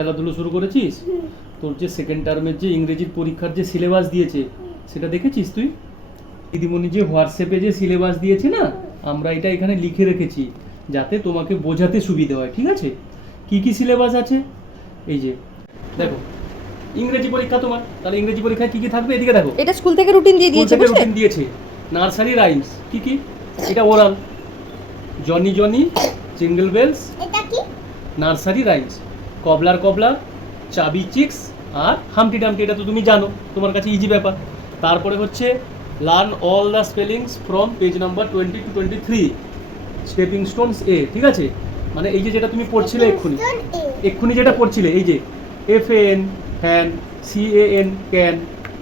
খেলাধুলো শুরু করেছিস? তোর যে সেকেন্ড টার্মের যে ইংরেজির পরীক্ষার যে সিলেবাস দিয়েছে সেটা দেখেছিস তুই? দিদিমণি যে হোয়াটসঅ্যাপে যে সিলেবাস দিয়েছে না আমরা এটা এখানে লিখে রেখেছি যাতে তোমাকে বোঝাতে সুবিধা হয় ঠিক আছে? কি কি সিলেবাস আছে? এই যে দেখো ইংরেজি পরীক্ষা তোমার তাহলে ইংরেজি পরীক্ষায় কি কি থাকবে? এদিকে দেখো। এটা স্কুল থেকে রুটিন দিয়ে দিয়েছে বুঝলে? রুটিন দিয়েছে। নার্সারি রাইমস কি কি? এটা oral Johnny Johnny jingle bells এটা কি? নার্সারি রাইমস কবলার কবলার চাবি চিক্স আর হামটি ডামটি এটা তো তুমি জানো তোমার কাছে ইজি ব্যাপার। তারপরে হচ্ছে learn all the spellings from page number twenty two twenty three stepping stones এ ঠিক আছে? মানে এই যে যেটা তুমি পড়ছিলে এক্ষুনি। এক্ষুনি যেটা পড়ছিলে এই যে F A N fan C A N can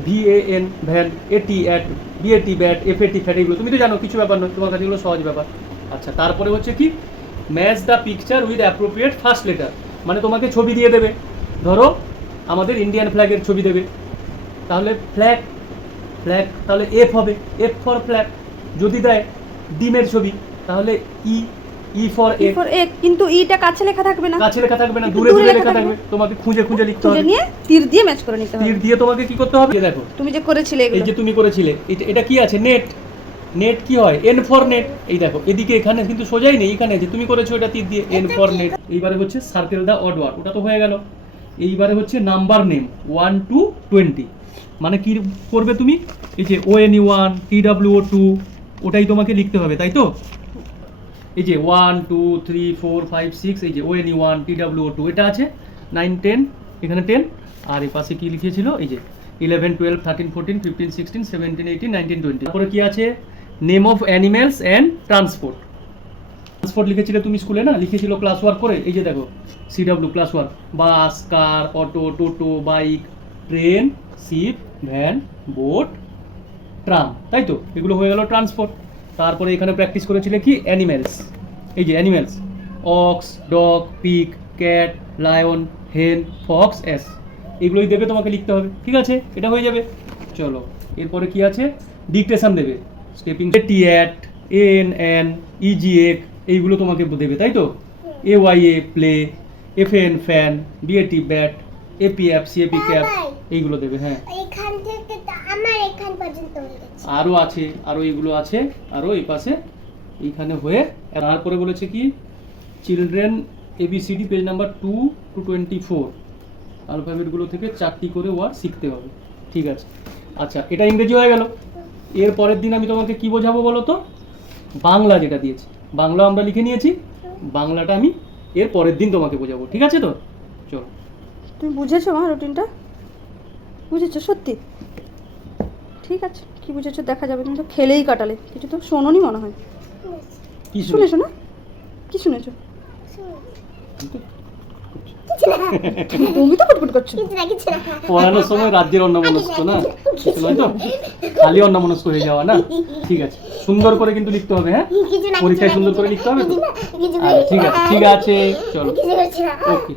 V A N van A T at B A T bat F A T fat এগুলো তুমি তো জানো কিছু ব্যাপার নয় তোমার কাছে এগুলো সহজ ব্যাপার। আচ্ছা তারপরে হচ্ছে কি match the picture with appropriate first letter মানে তোমাকে ছবি দিয়ে দেবে। ধরো আমাদের ইন্ডিয়ান ফ্ল্যাগের ছবি দেবে। তাহলে ফ্ল্যাগ ফ্ল্যাগ তাহলে এফ হবে। এফ ফর ফ্ল্যাগ যদি দেয় ডিমের ছবি তাহলে ই E for A for a কিন্তু ইটা কাছে লেখা থাকবে না। কাছে লেখা থাকবে না দূরে দূরে লেখা থাকবে। তোমাকে খুঁজে খুঁজে লিখতে হবে। নিয়ে তীর দিয়ে ম্যাচ করে নিতে হবে। তীর দিয়ে তোমাকে কি করতে হবে? দেখো। তুমি যে করেছিলে এই যে তুমি করেছিলে এটা এটা কি আছে? নেট নেট কি হয়? এন ফর নেট এই দেখো এদিকে এখানে কিন্তু সোজাই নেই এখানে আছে তুমি করেছ এটা তীর দিয়ে এন ফর নেট এইবারে হচ্ছে সার্কেল দা অড ওয়ার্ড ওটা তো হয়ে গেল। এইবারে হচ্ছে number name one two twenty মানে কি করবে তুমি? এই যে O N one T W O two ওটাই তোমাকে লিখতে হবে তাই তো? এই যে one two three four five six এই যে O N one T W O two এটা আছে? নাইন টেন এখানে টেন আর এই পাশে কি লিখেছিল? এই যে eleven twelve thirteen fourteen fifteen sixteen seventeen eighteen nineteen twenty তারপরে কি আছে? Name of animals and transport. Transport লিখেছিলে তুমি স্কুলে না? লিখেছিল ক্লাস ওয়ার্ক করে? এই যে দেখো C W class work bus, car, auto, toto, bike, train ship van, boat, tram. তাই তো? এগুলো হয়ে গেল ট্রান্সপোর্ট। তারপরে এখানে প্র্যাকটিস করেছিলে কি? অ্যানিমেলস এই যে animals ox, dog, pig, cat, lion, hen, fox S এগুলোই দেবে তোমাকে লিখতে হবে। ঠিক আছে? এটা হয়ে যাবে। চলো। এরপরে কি আছে? ডিকটেশন দেবে। Stepping T at N N easy এক এইগুলো তোমাকে দেবে তাই তো? A Y A play F N fan B A T bat A A P app C A P cap এইগুলো দেবে হ্যাঁ। এখান থেকে আমার এখান পর্যন্ত হয়ে গেছে। আরও আছে আরও এগুলো আছে আরও এই পাশে এইখানে হয়ে তারপরে বলেছে কি? Children A B C D page number two two twenty four আলফাবেটগুলো থেকে চারটি করে ওয়ার্ড শিখতে হবে ঠিক আছে। আচ্ছা এটা ইংরেজি হয়ে গেল। এর পরের দিন আমি তোমাকে কি বোঝাবো বলো তো? বাংলা যেটা দিয়েছি। বাংলা আমরা লিখে নিয়েছি। বাংলাটা আমি এর পরের দিন তোমাকে বোঝাবো ঠিক আছে তো? চলো। তুমি বুঝেছ মা রুটিনটা? বুঝেছ সত্যি? ঠিক আছে কি বুঝেছ দেখা যাবে তুমি তো খেলেই কাটালে। কিছু তো শোনোনি মনে হয়। কি শুনেছো না? কি শুনেছো? তুমি তো কুটকুট করছ। কিছু না কিছু না। পড়ানোর সময় রাজ্যের অন্য অন্যমনস্ক না কিছু নয় তো? খালি অন্যমনস্ক হয়ে যাওয়া না? ঠিক আছে। সুন্দর করে কিন্তু লিখতে হবে হ্যাঁ? পরীক্ষায় সুন্দর করে লিখতে হবে তো? ঠিক আছে ঠিক আছে চলো। ওকে